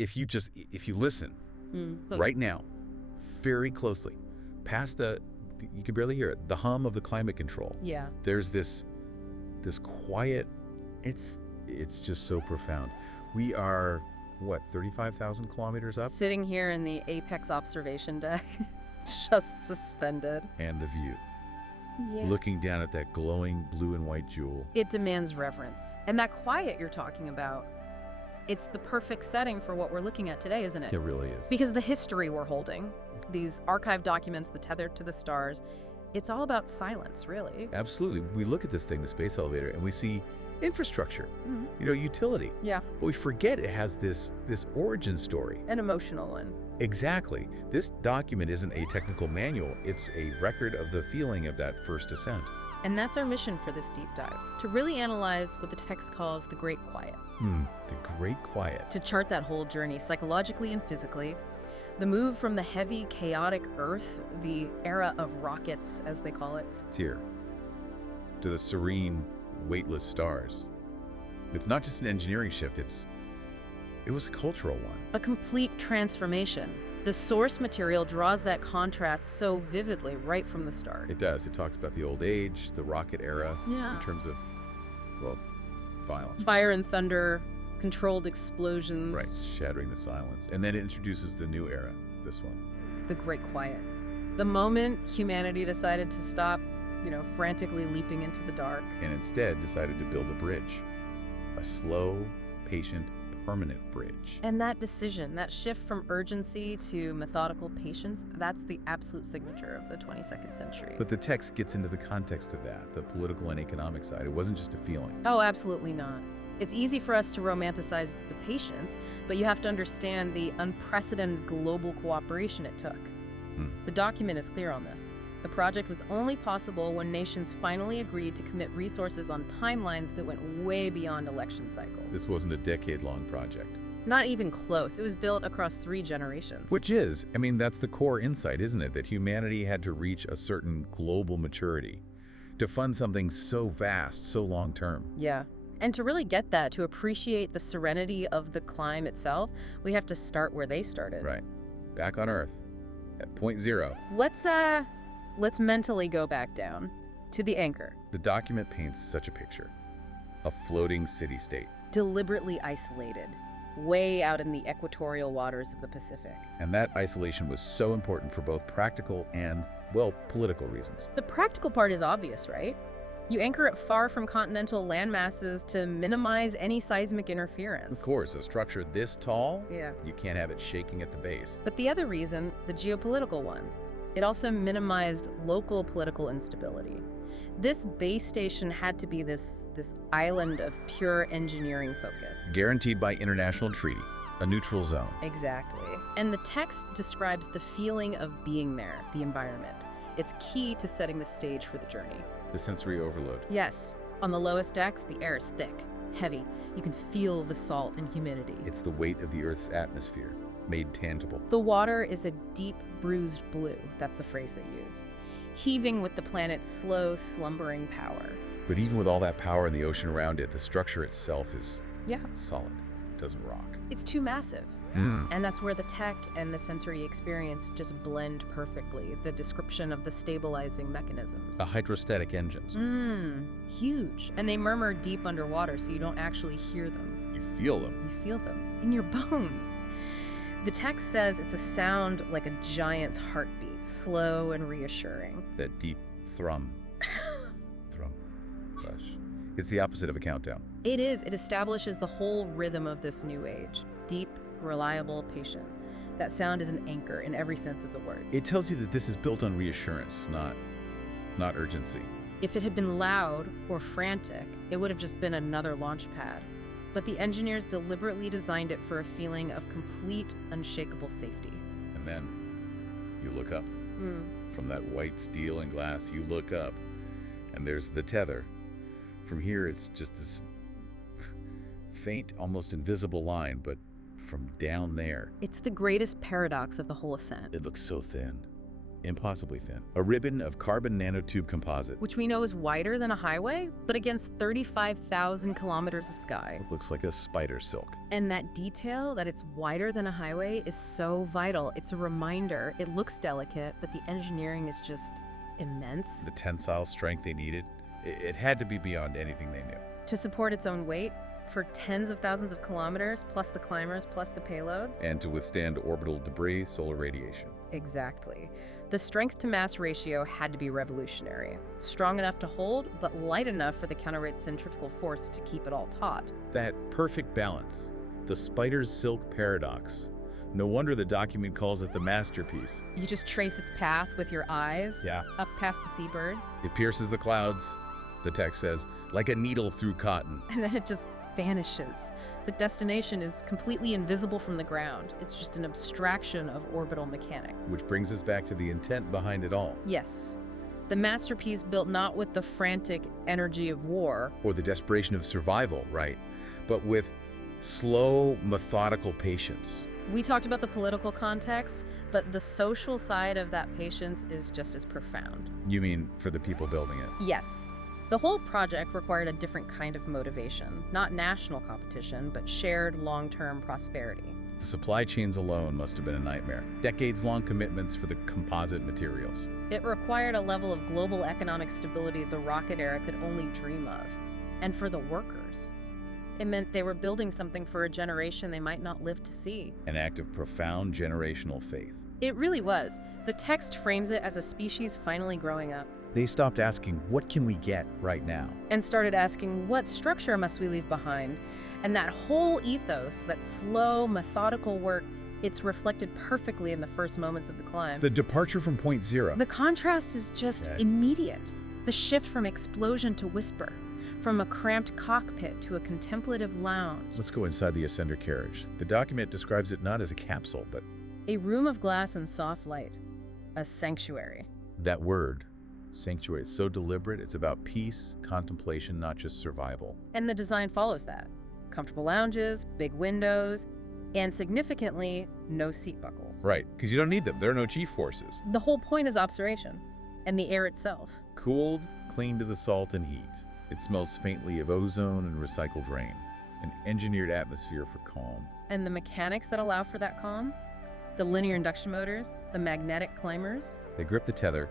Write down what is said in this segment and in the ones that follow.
if you listen right now, very closely, past you can barely hear it, the hum of the climate control. Yeah. There's this quiet, it's just so profound. We are, what, 35,000 kilometers up? Sitting here in the apex observation deck, just suspended. And the view. Yeah. Looking down at that glowing blue and white jewel. It demands reverence. And that quiet you're talking about, it's the perfect setting for what we're looking at today, isn't it? It really is. Because the history we're holding, these archived documents, the tethered to the stars, it's all about silence, really. Absolutely. We look at this thing, the space elevator, and we see infrastructure, utility. Yeah. But we forget it has this origin story. An emotional one. Exactly. This document isn't a technical manual. It's a record of the feeling of that first ascent. And that's our mission for this deep dive, to really analyze what the text calls the Great Quiet. The Great Quiet. To chart that whole journey psychologically and physically, the move from the heavy, chaotic Earth, the era of rockets, as they call it, Here, to the serene, weightless stars. It's not just an engineering shift, it was a cultural one. a complete transformation. The source material draws that contrast so vividly right from the start. It does. It talks about the old age, the rocket era, Yeah. in terms of, well, violence. Fire and thunder, controlled explosions. Right, shattering the silence. And then it introduces the new era, this one. The Great Quiet. The moment humanity decided to stop, frantically leaping into the dark. And instead decided to build a bridge. A slow, patient, permanent bridge. And that decision, that shift from urgency to methodical patience, that's the absolute signature of the 22nd century. But the text gets into the context of that, the political and economic side. It wasn't just a feeling. Oh, absolutely not. It's easy for us to romanticize the patience, but you have to understand the unprecedented global cooperation it took. The document is clear on this. The project was only possible when nations finally agreed to commit resources on timelines that went way beyond election cycles. This wasn't a decade-long project. Not even close. It was built across 3 generations. Which is, that's the core insight, isn't it? That humanity had to reach a certain global maturity to fund something so vast, so long-term. Yeah. And to really get that, to appreciate the serenity of the climb itself, we have to start where they started. Right. Back on Earth, at point zero. Let's mentally go back down to the anchor. The document paints such a picture. A floating city-state. Deliberately isolated, way out in the equatorial waters of the Pacific. And that isolation was so important for both practical and, well, political reasons. The practical part is obvious, right? You anchor it far from continental landmasses to minimize any seismic interference. Of course, a structure this tall, Yeah. you can't have it shaking at the base. But the other reason, the geopolitical one, it also minimized local political instability. This base station had to be this island of pure engineering focus. Guaranteed by international treaty, a neutral zone. Exactly. And the text describes the feeling of being there, the environment. It's key to setting the stage for the journey. The sensory overload. Yes, on the lowest decks, the air is thick, heavy. You can feel the salt and humidity. It's the weight of the Earth's atmosphere, made tangible. The water is a deep, bruised blue. That's the phrase they use. Heaving with the planet's slow, slumbering power. But even with all that power in the ocean around it, the structure itself is Yeah. solid. It doesn't rock. It's too massive. And that's where the tech and the sensory experience just blend perfectly. The description of the stabilizing mechanisms. The hydrostatic engines. Huge. And they murmur deep underwater, so you don't actually hear them. You feel them. You feel them in your bones. The text says it's a sound like a giant's heartbeat, slow and reassuring. That deep thrum. Thrum. Rush. It's the opposite of a countdown. It is. It establishes the whole rhythm of this new age. Deep, reliable, patient. That sound is an anchor in every sense of the word. It tells you that this is built on reassurance, not urgency. If it had been loud or frantic, it would have just been another launch pad. But the engineers deliberately designed it for a feeling of complete, unshakable safety. And then you look up. From that white steel and glass, you look up, and there's the tether. From here, it's just this faint, almost invisible line, but from down there, It's the greatest paradox of the whole ascent. it looks so thin, impossibly thin. A ribbon of carbon nanotube composite. which we know is wider than a highway, but against 35,000 kilometers of sky. It looks like a spider silk. And that detail, that it's wider than a highway, is so vital. It's a reminder. It looks delicate, but the engineering is just immense. The tensile strength they needed, it had to be beyond anything they knew. To support its own weight, for tens of thousands of kilometers, plus the climbers, plus the payloads. And to withstand orbital debris, solar radiation. Exactly. The strength-to-mass ratio had to be revolutionary. Strong enough to hold, but light enough for the counterweight centrifugal force to keep it all taut. That perfect balance, the spider's silk paradox. No wonder the document calls it the masterpiece. You just trace its path with your eyes, Yeah. up past the seabirds, It pierces the clouds, the text says, like a needle through cotton. and then it just vanishes. The destination is completely invisible from the ground. It's just an abstraction of orbital mechanics. Which brings us back to the intent behind it all. Yes. The masterpiece built not with the frantic energy of war, Or the desperation of survival, right? But with slow, methodical patience. we talked about the political context, but the social side of that patience is just as profound. You mean for the people building it? Yes. The whole project required a different kind of motivation, not national competition, but shared long-term prosperity. The supply chains alone must have been a nightmare. Decades-long commitments for the composite materials. It required a level of global economic stability the rocket era could only dream of. And for the workers, it meant they were building something for a generation they might not live to see. An act of profound generational faith. It really was. The text frames it as a species finally growing up, They stopped asking, what can we get right now? and started asking, what structure must we leave behind? And that whole ethos, that slow, methodical work, it's reflected perfectly in the first moments of the climb. The departure from point zero. The contrast is just Yeah. immediate. The shift from explosion to whisper, from a cramped cockpit to a contemplative lounge. Let's go inside the Ascender carriage. The document describes it not as a capsule, but A room of glass and soft light. A sanctuary. that word, sanctuary, it's so deliberate. It's about peace, contemplation, not just survival. And the design follows that. Comfortable lounges, big windows, and significantly, no seat buckles. Right, because you don't need them. There are no G-forces. The whole point is observation, and the air itself. Cooled, clean to the salt and heat. It smells faintly of ozone and recycled rain. An engineered atmosphere for calm. And the mechanics that allow for that calm? The linear induction motors, the magnetic climbers, They grip the tether,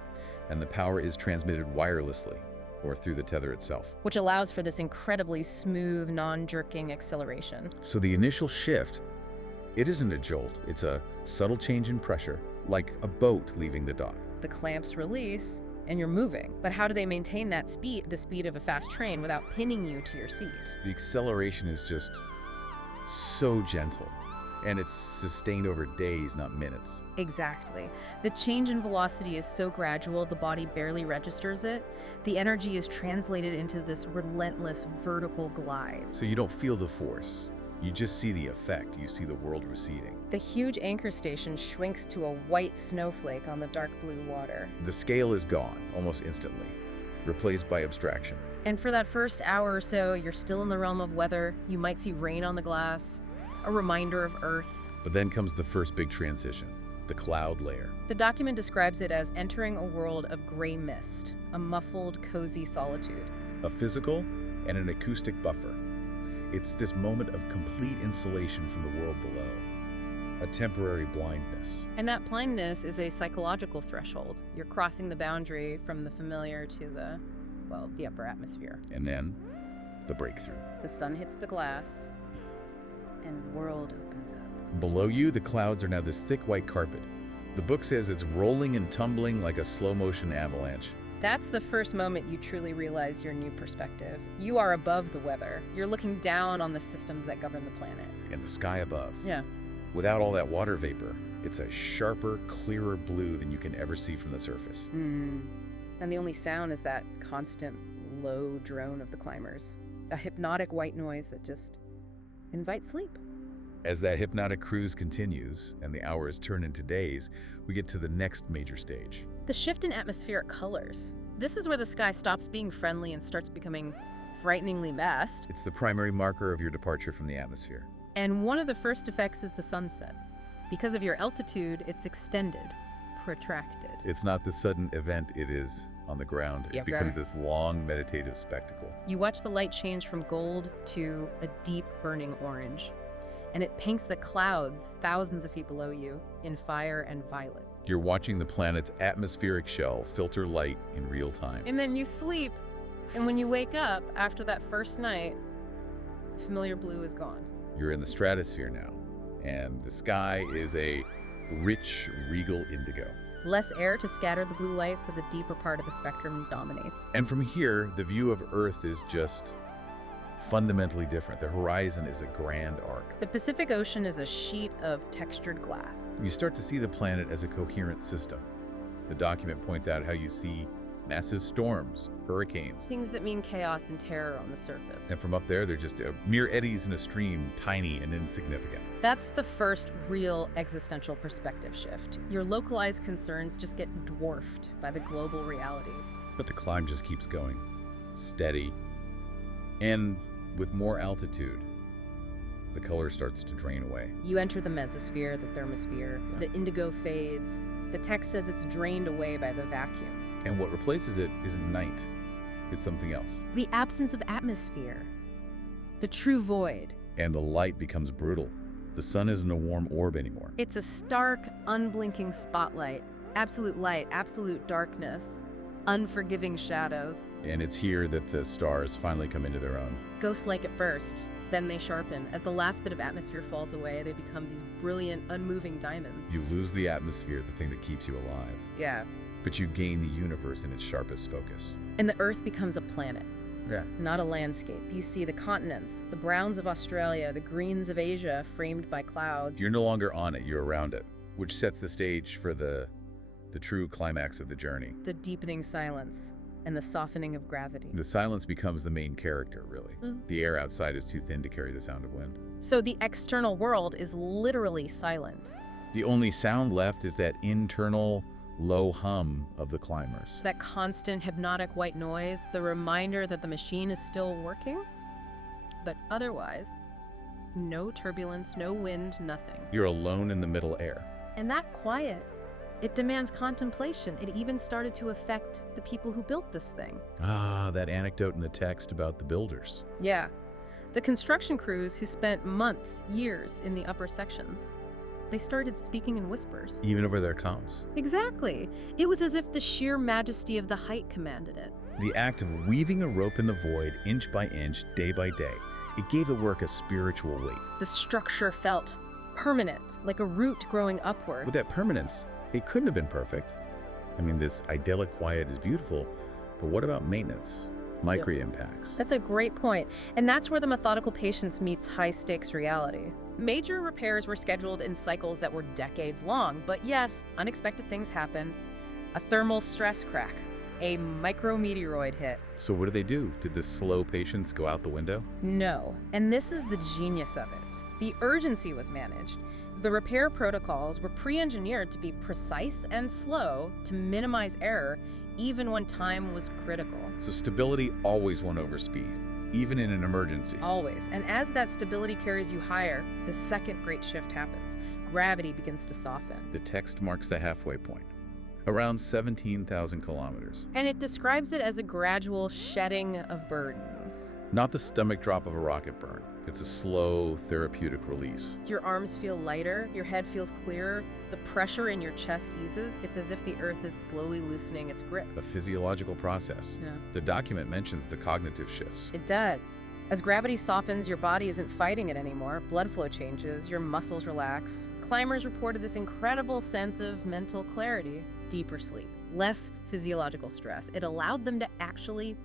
and the power is transmitted wirelessly, or through the tether itself. which allows for this incredibly smooth, non-jerking acceleration. So the initial shift, it isn't a jolt. It's a subtle change in pressure, like a boat leaving the dock. The clamps release, and you're moving. But how do they maintain that speed, the speed of a fast train, without pinning you to your seat? The acceleration is just so gentle, and it's sustained over days, not minutes. Exactly. The change in velocity is so gradual the body barely registers it. The energy is translated into this relentless vertical glide. So you don't feel the force. You just see the effect. You see the world receding. The huge anchor station shrinks to a white snowflake on the dark blue water. The scale is gone almost instantly, replaced by abstraction. And for that first hour or so, you're still in the realm of weather. You might see rain on the glass, a reminder of Earth. But then comes the first big transition, the cloud layer. The document describes it as entering a world of gray mist, a muffled, cozy solitude. A physical and an acoustic buffer. It's this moment of complete insulation from the world below, a temporary blindness. And that blindness is a psychological threshold. You're crossing the boundary from the familiar to the upper atmosphere. And then, the breakthrough. The sun hits the glass, and the world opens up. Below you, the clouds are now this thick white carpet. The book says it's rolling and tumbling like a slow-motion avalanche. That's the first moment you truly realize your new perspective. You are above the weather. You're looking down on the systems that govern the planet. And the sky above. Yeah. Without all that water vapor, it's a sharper, clearer blue than you can ever see from the surface. And the only sound is that constant low drone of the climbers. A hypnotic white noise that just invites sleep. As that hypnotic cruise continues, and the hours turn into days, we get to the next major stage. The shift in atmospheric colors. This is where the sky stops being friendly and starts becoming frighteningly vast. It's the primary marker of your departure from the atmosphere. And one of the first effects is the sunset. Because of your altitude, it's extended, protracted. It's not the sudden event, it is on the ground. Yeah, It becomes right. this long meditative spectacle. You watch the light change from gold to a deep burning orange, and it paints the clouds thousands of feet below you in fire and violet. You're watching the planet's atmospheric shell filter light in real time. And then you sleep, and when you wake up after that first night, the familiar blue is gone. You're in the stratosphere now, and the sky is a rich, regal indigo. Less air to scatter the blue light, so the deeper part of the spectrum dominates. And from here, the view of Earth is just fundamentally different. The horizon is a grand arc. The Pacific Ocean is a sheet of textured glass. You start to see the planet as a coherent system. The document points out how you see massive storms, hurricanes, Things that mean chaos and terror on the surface. and from up there, they're just mere eddies in a stream, tiny and insignificant. That's the first real existential perspective shift. Your localized concerns just get dwarfed by the global reality. But the climb just keeps going, steady, and with more altitude, the color starts to drain away. You enter the mesosphere, the thermosphere, the indigo fades. The text says it's drained away by the vacuum. And what replaces it isn't night, it's something else. The absence of atmosphere. The true void. And the light becomes brutal. The sun isn't a warm orb anymore. It's a stark, unblinking spotlight. Absolute light, absolute darkness. Unforgiving shadows. And it's here that the stars finally come into their own. Ghost-like at first, then they sharpen. As the last bit of atmosphere falls away, they become these brilliant, unmoving diamonds. You lose the atmosphere, the thing that keeps you alive. Yeah. But you gain the universe in its sharpest focus. And the Earth becomes a planet, Yeah. not a landscape. You see the continents, the browns of Australia, the greens of Asia framed by clouds. You're no longer on it, you're around it, which sets the stage for the true climax of the journey. The deepening silence and the softening of gravity. The silence becomes the main character, really. Mm. The air outside is too thin to carry the sound of wind. So the external world is literally silent. The only sound left is that internal low hum of the climbers. That constant hypnotic white noise, the reminder that the machine is still working. But otherwise, no turbulence, no wind, nothing. You're alone in the middle air. And that quiet, it demands contemplation. It even started to affect the people who built this thing. Ah, that anecdote in the text about the builders. Yeah. The construction crews who spent months, years in the upper sections, they started speaking in whispers. Even over their comms. Exactly. It was as if the sheer majesty of the height commanded it. The act of weaving a rope in the void, inch by inch, day by day, it gave the work a spiritual weight. The structure felt permanent, like a root growing upward. With that permanence, it couldn't have been perfect. I mean, this idyllic quiet is beautiful, but what about maintenance? Micro-impacts. That's a great point. And that's where the methodical patience meets high-stakes reality. Major repairs were scheduled in cycles that were decades long, but yes, unexpected things happen. A thermal stress crack, a micrometeoroid hit. So what do? Did the slow patience go out the window? No, and this is the genius of it. The urgency was managed. The repair protocols were pre-engineered to be precise and slow to minimize error, even when time was critical. So stability always won over speed, even in an emergency. Always. And as that stability carries you higher, the second great shift happens. Gravity begins to soften. The text marks the halfway point, around 17,000 kilometers. And it describes it as a gradual shedding of burdens. Not the stomach drop of a rocket burn. It's a slow, therapeutic release. Your arms feel lighter, your head feels clearer, the pressure in your chest eases. It's as if the earth is slowly loosening its grip. A physiological process. Yeah. The document mentions the cognitive shifts. It does. As gravity softens, your body isn't fighting it anymore. Blood flow changes, your muscles relax. Climbers reported this incredible sense of mental clarity, deeper sleep, less physiological stress. It allowed them to actually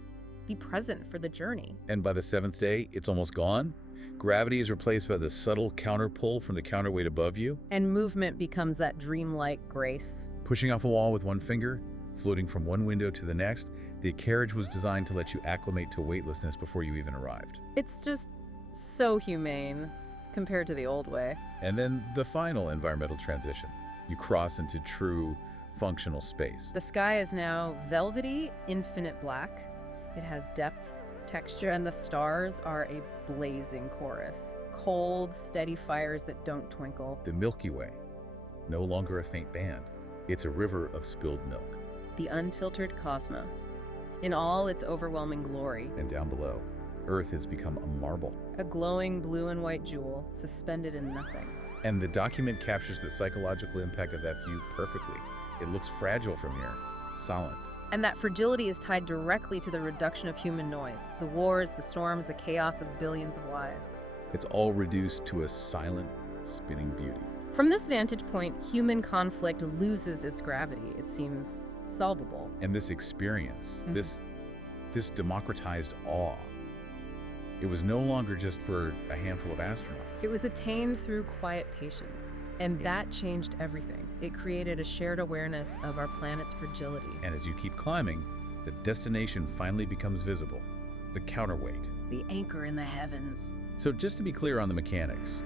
be present for the journey. And by the seventh day, it's almost gone. Gravity is replaced by the subtle counterpull from the counterweight above you. And movement becomes that dreamlike grace. Pushing off a wall with one finger, floating from one window to the next, the carriage was designed to let you acclimate to weightlessness before you even arrived. It's just so humane compared to the old way. And then the final environmental transition. You cross into true functional space. The sky is now velvety, infinite black. It has depth, texture, and the stars are a blazing chorus. Cold, steady fires that don't twinkle. The Milky Way, no longer a faint band. It's a river of spilled milk. The unfiltered cosmos, in all its overwhelming glory. And down below, Earth has become a marble. A glowing blue and white jewel, suspended in nothing. And the document captures the psychological impact of that view perfectly. It looks fragile from here, silent. And that fragility is tied directly to the reduction of human noise. The wars, the storms, the chaos of billions of lives. It's all reduced to a silent, spinning beauty. From this vantage point, human conflict loses its gravity. It seems solvable. And this experience, this democratized awe, it was no longer just for a handful of astronauts. It was attained through quiet patience. And that changed everything. It created a shared awareness of our planet's fragility. And as you keep climbing, the destination finally becomes visible. The counterweight. The anchor in the heavens. So just to be clear on the mechanics,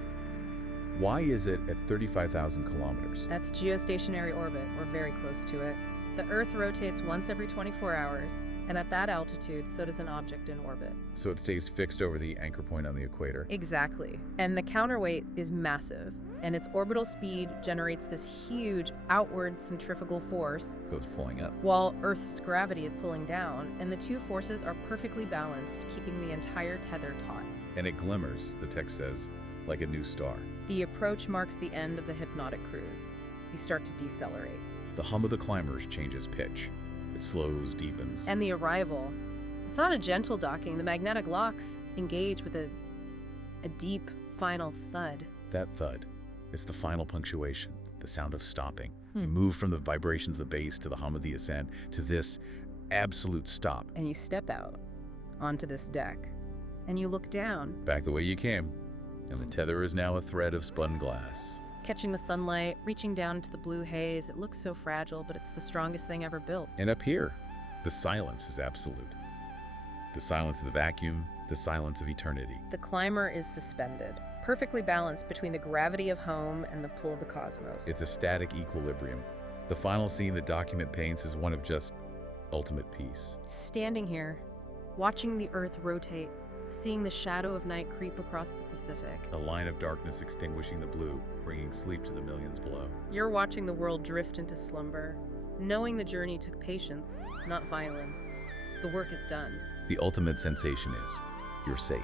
why is it at 35,000 kilometers? That's geostationary orbit. We're very close to it. The Earth rotates once every 24 hours, and at that altitude, so does an object in orbit. So it stays fixed over the anchor point on the equator? Exactly. And the counterweight is massive, and its orbital speed generates this huge outward centrifugal force. Goes pulling up. While Earth's gravity is pulling down, and the two forces are perfectly balanced, keeping the entire tether taut. And it glimmers, the text says, like a new star. The approach marks the end of the hypnotic cruise. You start to decelerate. The hum of the climbers changes pitch. It slows, deepens. And the arrival. It's not a gentle docking. The magnetic locks engage with a deep, final thud. That thud is the final punctuation, the sound of stopping. You move from the vibration of the base to the hum of the ascent to this absolute stop. And you step out onto this deck, and you look down. Back the way you came. And the tether is now a thread of spun glass. Catching the sunlight, reaching down into the blue haze. It looks so fragile, but it's the strongest thing ever built. And up here, the silence is absolute. The silence of the vacuum, the silence of eternity. The climber is suspended, perfectly balanced between the gravity of home and the pull of the cosmos. It's a static equilibrium. The final scene the document paints is one of just ultimate peace. Standing here, watching the Earth rotate, seeing the shadow of night creep across the Pacific. A line of darkness extinguishing the blue, bringing sleep to the millions below. You're watching the world drift into slumber, knowing the journey took patience, not violence. The work is done. The ultimate sensation is, you're safe.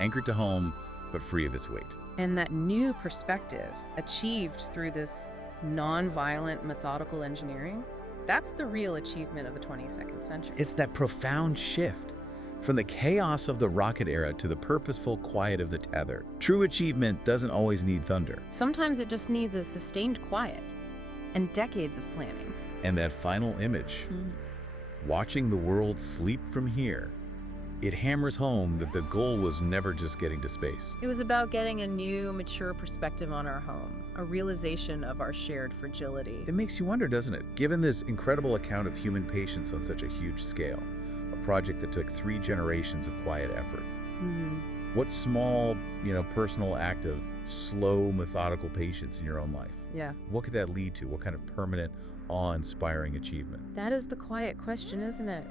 Anchored to home, but free of its weight. And that new perspective, achieved through this non-violent, methodical engineering, that's the real achievement of the 22nd century. It's that profound shift. From the chaos of the rocket era to the purposeful quiet of the tether. True achievement doesn't always need thunder. Sometimes it just needs a sustained quiet and decades of planning. And that final image, watching the world sleep from here, it hammers home that the goal was never just getting to space. It was about getting a new, mature perspective on our home, a realization of our shared fragility. It makes you wonder, doesn't it? Given this incredible account of human patience on such a huge scale, a project that took 3 generations of quiet effort. What small, personal act of slow, methodical patience in your own life? Yeah. What could that lead to? What kind of permanent, awe-inspiring achievement? That is the quiet question, isn't it?